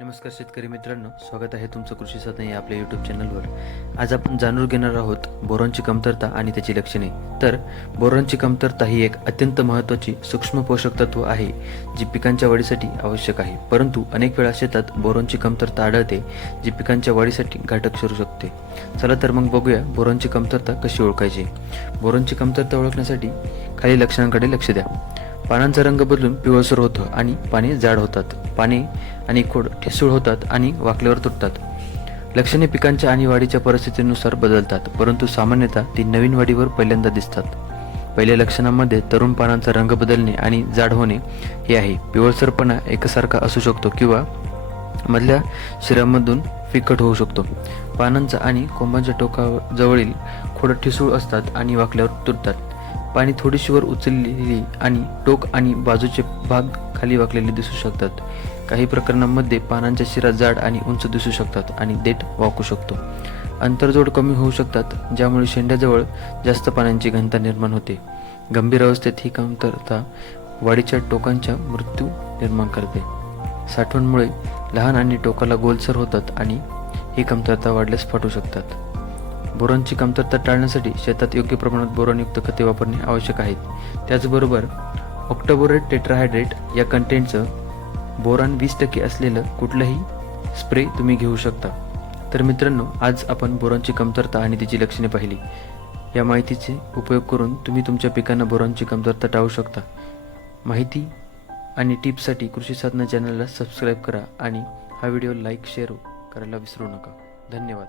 नमस्कार शेतकरी मित्रांनो स्वागत आहे तुमचं कृषी साधन या आपल्या यूट्यूब चॅनलवर आज आपण जाणून घेणार आहोत बोरॉनची कमतरता आणि त्याची लक्षणे. तर बोरॉनची कमतरता ही एक अत्यंत महत्त्वाची सूक्ष्म पोषक तत्व आहे जी पिकांच्या वाढीसाठी आवश्यक आहे. परंतु अनेक वेळा शेतात बोरॉनची कमतरता आढळते जी पिकांच्या वाढीसाठी घाटक ठरू शकते. चला तर मग बघूया बोरॉनची कमतरता कशी ओळखायची. बोरॉनची कमतरता ओळखण्यासाठी खाली लक्षणांकडे लक्ष द्या. पानांचा रंग बदलून पिवळसर होतो आणि पाने जाड होतात. पाने आणि खोड ठिसूळ होतात आणि वाकल्यावर तुटतात. लक्षणे पिकांच्या आणि वाढीच्या परिस्थितीनुसार बदलतात परंतु सामान्यतः ती नवीन वाढीवर पहिल्यांदा दिसतात. पहिल्या लक्षणांमध्ये तरुण पानांचा रंग बदलणे आणि जाड होणे हे आहे. पिवळसरपणा एकसारखा असू शकतो किंवा मधल्या शिरामधून फिकट होऊ शकतो. पानांचा आणि कोंबांच्या टोकाजवळील खोड ठिसूळ असतात आणि वाकल्यावर तुटतात. पाणी थोडीशी वर उचललेली आणि टोक आणि बाजूचे भाग खाली वाकलेले दिसू शकतात. काही प्रकरणांमध्ये पानांच्या शिरा जाड आणि उंच दिसू शकतात आणि देठ वाकू शकतो. अंतरजोड कमी होऊ शकतात ज्यामुळे शेंड्याजवळ जास्त पानांची घनता निर्माण होते. गंभीर अवस्थेत ही कमतरता वाढीच्या टोकांच्या मृत्यू निर्माण करते. साठवणमुळे लहान आणि टोकाला गोलसर होतात आणि ही कमतरता वाढल्यास फाटू शकतात. बोरॉनची कमतरता टाळण्यासाठी शेतात योग्य प्रमाणात बोरॉनयुक्त खते वापरणे आवश्यक आहेत. त्याचबरोबर ऑक्टोबोरेट टेट्राहायड्रेट या कंटेंटचं बोरॉन वीस टक्के असलेलं कुठलंही स्प्रे तुम्ही घेऊ शकता. तर मित्रांनो आज आपण बोरॉनची कमतरता आणि तिची लक्षणे पाहिली. या माहितीचे उपयोग करून तुम्ही तुमच्या पिकांना बोरॉनची कमतरता टाळू शकता. माहिती आणि टिप्ससाठी कृषी साधना चॅनलला सबस्क्राईब करा आणि हा व्हिडिओ लाईक शेअर करायला विसरू नका. धन्यवाद.